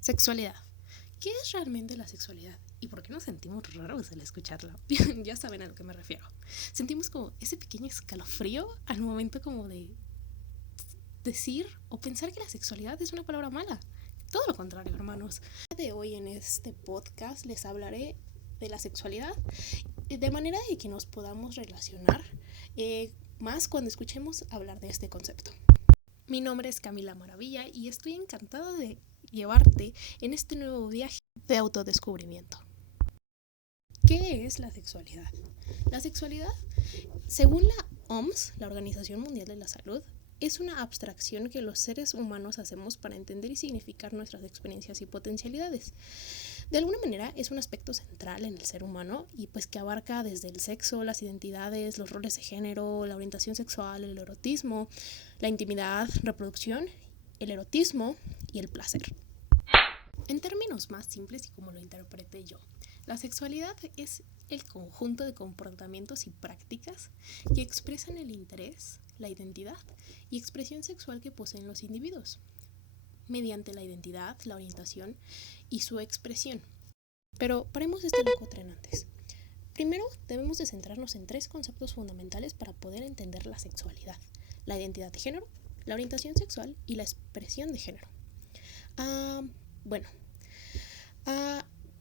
Sexualidad. ¿Qué es realmente la sexualidad? ¿Y por qué nos sentimos raros al escucharla? Ya saben a lo que me refiero. Sentimos como ese pequeño escalofrío al momento como de decir o pensar que la sexualidad es una palabra mala. Todo lo contrario, hermanos. De hoy en este podcast les hablaré de la sexualidad de manera de que nos podamos relacionar más cuando escuchemos hablar de este concepto. Mi nombre es Camila Maravilla y estoy encantada de llevarte en este nuevo viaje de autodescubrimiento. ¿Qué es la sexualidad? La sexualidad, según la OMS, la Organización Mundial de la Salud, es una abstracción que los seres humanos hacemos para entender y significar nuestras experiencias y potencialidades. De alguna manera es un aspecto central en el ser humano y pues que abarca desde el sexo, las identidades, los roles de género, la orientación sexual, el erotismo, la intimidad, reproducción, el erotismo y el placer. En términos más simples y como lo interpreté yo, la sexualidad es el conjunto de comportamientos y prácticas que expresan el interés, la identidad y expresión sexual que poseen los individuos, mediante la identidad, la orientación y su expresión. Pero paremos este loco tren antes. Primero debemos de centrarnos en 3 conceptos fundamentales para poder entender la sexualidad: la identidad de género, la orientación sexual y la expresión de género. Bueno,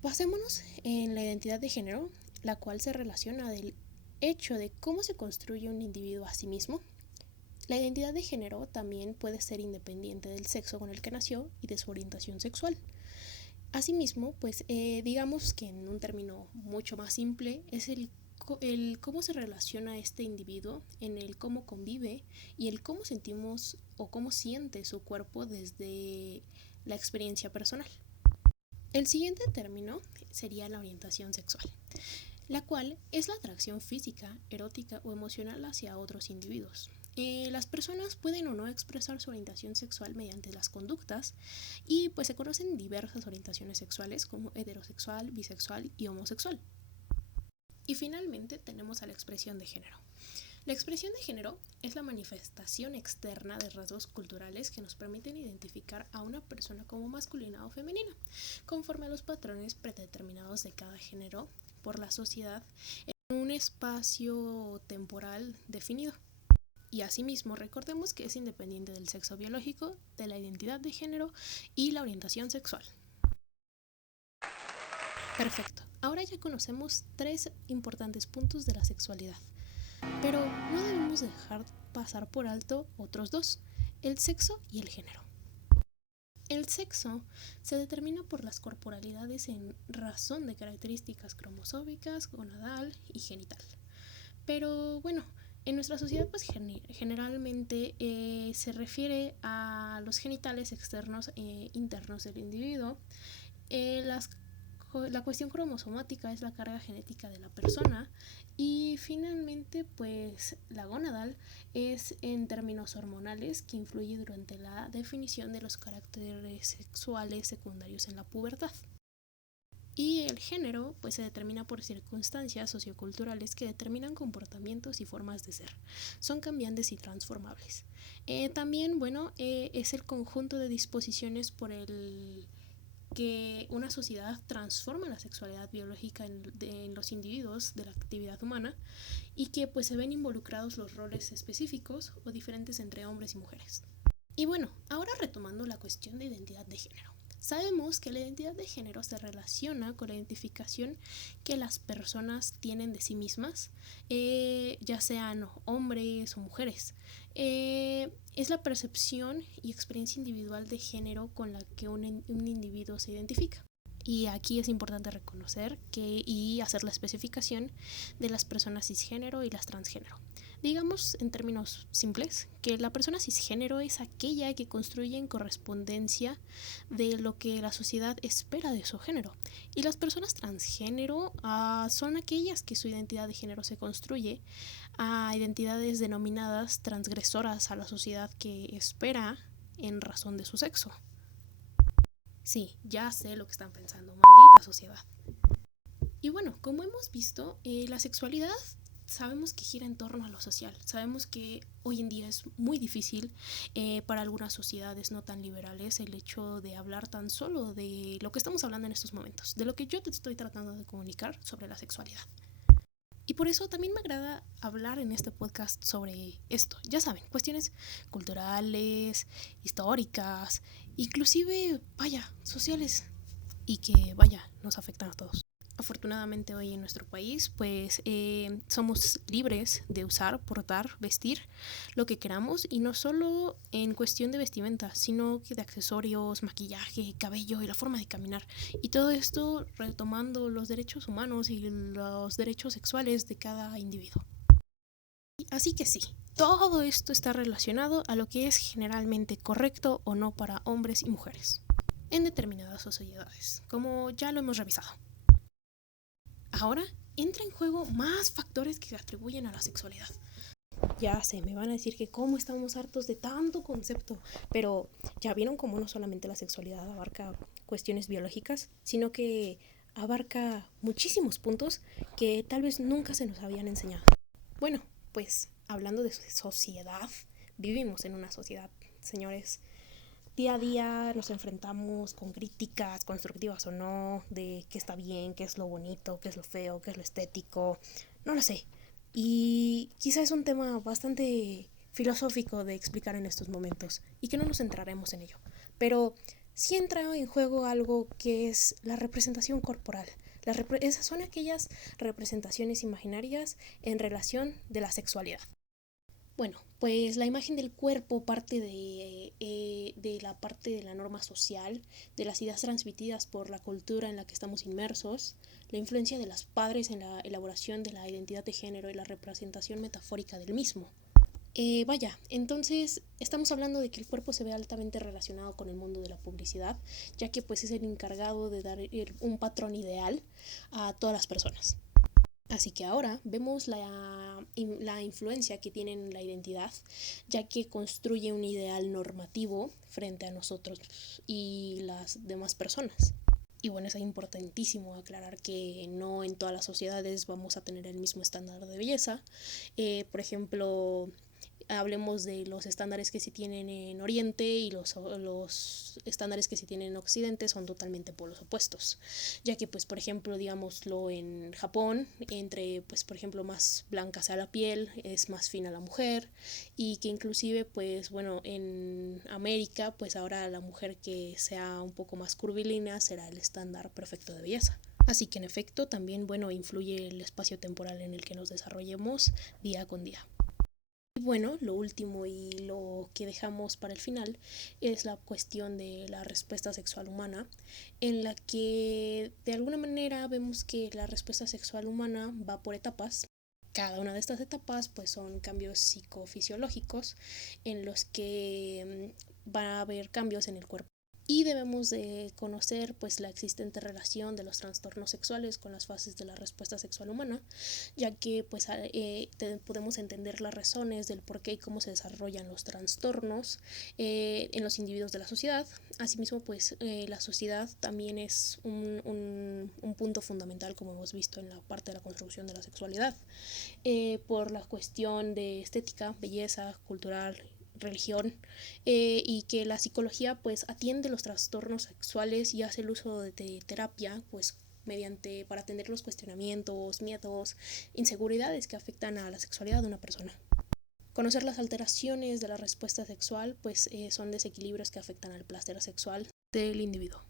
basémonos en la identidad de género, la cual se relaciona del hecho de cómo se construye un individuo a sí mismo. La identidad de género también puede ser independiente del sexo con el que nació y de su orientación sexual. Asimismo, pues digamos que en un término mucho más simple es el cómo se relaciona este individuo, en el cómo convive y el cómo sentimos o cómo siente su cuerpo desde la experiencia personal. El siguiente término sería la orientación sexual, la cual es la atracción física, erótica o emocional hacia otros individuos. Las personas pueden o no expresar su orientación sexual mediante las conductas y pues se conocen diversas orientaciones sexuales como heterosexual, bisexual y homosexual. Y finalmente tenemos a la expresión de género. La expresión de género es la manifestación externa de rasgos culturales que nos permiten identificar a una persona como masculina o femenina, conforme a los patrones predeterminados de cada género por la sociedad en un espacio temporal definido. Y asimismo, recordemos que es independiente del sexo biológico, de la identidad de género y la orientación sexual. Perfecto, ahora ya conocemos 3 importantes puntos de la sexualidad. Pero no debemos dejar pasar por alto otros 2, el sexo y el género. El sexo se determina por las corporalidades en razón de características cromosómicas, gonadal y genital. Pero bueno, en nuestra sociedad pues generalmente se refiere a los genitales externos e internos del individuo. La cuestión cromosomática es la carga genética de la persona y finalmente pues la gonadal es en términos hormonales que influye durante la definición de los caracteres sexuales secundarios en la pubertad. Y el género pues se determina por circunstancias socioculturales que determinan comportamientos y formas de ser. Son cambiantes y transformables. También, bueno, es el conjunto de disposiciones por el que una sociedad transforma la sexualidad biológica en los individuos de la actividad humana y que pues se ven involucrados los roles específicos o diferentes entre hombres y mujeres. Y bueno, ahora retomando la cuestión de identidad de género. Sabemos que la identidad de género se relaciona con la identificación que las personas tienen de sí mismas, ya sean hombres o mujeres. Es la percepción y experiencia individual de género con la que un individuo se identifica. Y aquí es importante reconocer y hacer la especificación de las personas cisgénero y las transgénero. Digamos en términos simples que la persona cisgénero es aquella que construye en correspondencia de lo que la sociedad espera de su género, y las personas transgénero son aquellas que su identidad de género se construye a identidades denominadas transgresoras a la sociedad que espera en razón de su sexo. Sí, ya sé lo que están pensando, maldita sociedad. Y bueno, como hemos visto, la sexualidad sabemos que gira en torno a lo social. Sabemos que hoy en día es muy difícil para algunas sociedades no tan liberales el hecho de hablar tan solo de lo que estamos hablando en estos momentos, de lo que yo te estoy tratando de comunicar sobre la sexualidad. Y por eso también me agrada hablar en este podcast sobre esto. Ya saben, cuestiones culturales, históricas, inclusive, sociales, y que, nos afectan a todos. Afortunadamente hoy en nuestro país pues somos libres de usar, portar, vestir lo que queramos, y no solo en cuestión de vestimenta, sino que de accesorios, maquillaje, cabello y la forma de caminar, y todo esto retomando los derechos humanos y los derechos sexuales de cada individuo. Así que sí, todo esto está relacionado a lo que es generalmente correcto o no para hombres y mujeres en determinadas sociedades, como ya lo hemos revisado. Ahora entra en juego más factores que atribuyen a la sexualidad. Ya sé, me van a decir que cómo estamos hartos de tanto concepto, pero ya vieron cómo no solamente la sexualidad abarca cuestiones biológicas, sino que abarca muchísimos puntos que tal vez nunca se nos habían enseñado. Bueno, pues hablando de sociedad, vivimos en una sociedad, señores. Día a día nos enfrentamos con críticas, constructivas o no, de qué está bien, qué es lo bonito, qué es lo feo, qué es lo estético, no lo sé. Y quizá es un tema bastante filosófico de explicar en estos momentos, y que no nos centraremos en ello. Pero sí entra en juego algo que es la representación corporal. Esas son aquellas representaciones imaginarias en relación de la sexualidad. Bueno, pues la imagen del cuerpo parte de la parte de la norma social, de las ideas transmitidas por la cultura en la que estamos inmersos, la influencia de los padres en la elaboración de la identidad de género y la representación metafórica del mismo. Entonces estamos hablando de que el cuerpo se ve altamente relacionado con el mundo de la publicidad, ya que pues es el encargado de dar un patrón ideal a todas las personas. Así que ahora vemos la influencia que tiene en la identidad, ya que construye un ideal normativo frente a nosotros y las demás personas. Y bueno, es importantísimo aclarar que no en todas las sociedades vamos a tener el mismo estándar de belleza. Por ejemplo, hablemos de los estándares que se tienen en Oriente y los estándares que se tienen en Occidente son totalmente polos opuestos, ya que pues por ejemplo digámoslo en Japón, entre pues por ejemplo más blanca sea la piel, es más fina la mujer, y que inclusive pues bueno en América pues ahora la mujer que sea un poco más curvilínea será el estándar perfecto de belleza. Así que en efecto también bueno influye el espacio temporal en el que nos desarrollemos día con día. Y bueno, lo último y lo que dejamos para el final es la cuestión de la respuesta sexual humana, en la que de alguna manera vemos que la respuesta sexual humana va por etapas. Cada una de estas etapas pues son cambios psicofisiológicos en los que va a haber cambios en el cuerpo. Y debemos de conocer pues la existente relación de los trastornos sexuales con las fases de la respuesta sexual humana, ya que pues podemos entender las razones del por qué y cómo se desarrollan los trastornos en los individuos de la sociedad. Asimismo pues la sociedad también es un punto fundamental, como hemos visto en la parte de la construcción de la sexualidad, por la cuestión de estética, belleza, cultural, religión, y que la psicología pues atiende los trastornos sexuales y hace el uso de terapia pues para atender los cuestionamientos, miedos, inseguridades que afectan a la sexualidad de una persona. Conocer las alteraciones de la respuesta sexual pues son desequilibrios que afectan al placer sexual del individuo.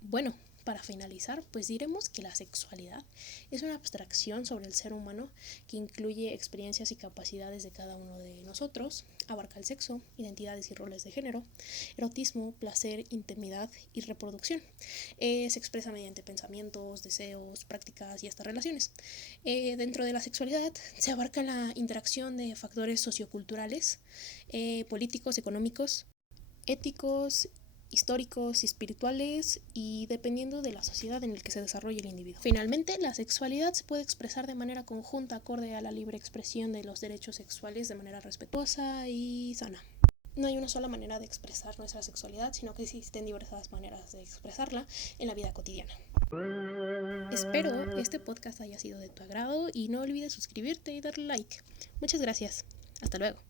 Bueno, para finalizar, pues diremos que la sexualidad es una abstracción sobre el ser humano que incluye experiencias y capacidades de cada uno de nosotros, abarca el sexo, identidades y roles de género, erotismo, placer, intimidad y reproducción. Se expresa mediante pensamientos, deseos, prácticas y hasta relaciones. Dentro de la sexualidad se abarca la interacción de factores socioculturales, políticos, económicos, éticos, históricos y espirituales, y dependiendo de la sociedad en la que se desarrolle el individuo. Finalmente, la sexualidad se puede expresar de manera conjunta acorde a la libre expresión de los derechos sexuales de manera respetuosa y sana. No hay una sola manera de expresar nuestra sexualidad, sino que existen diversas maneras de expresarla en la vida cotidiana. Espero este podcast haya sido de tu agrado y no olvides suscribirte y darle like. Muchas gracias. Hasta luego.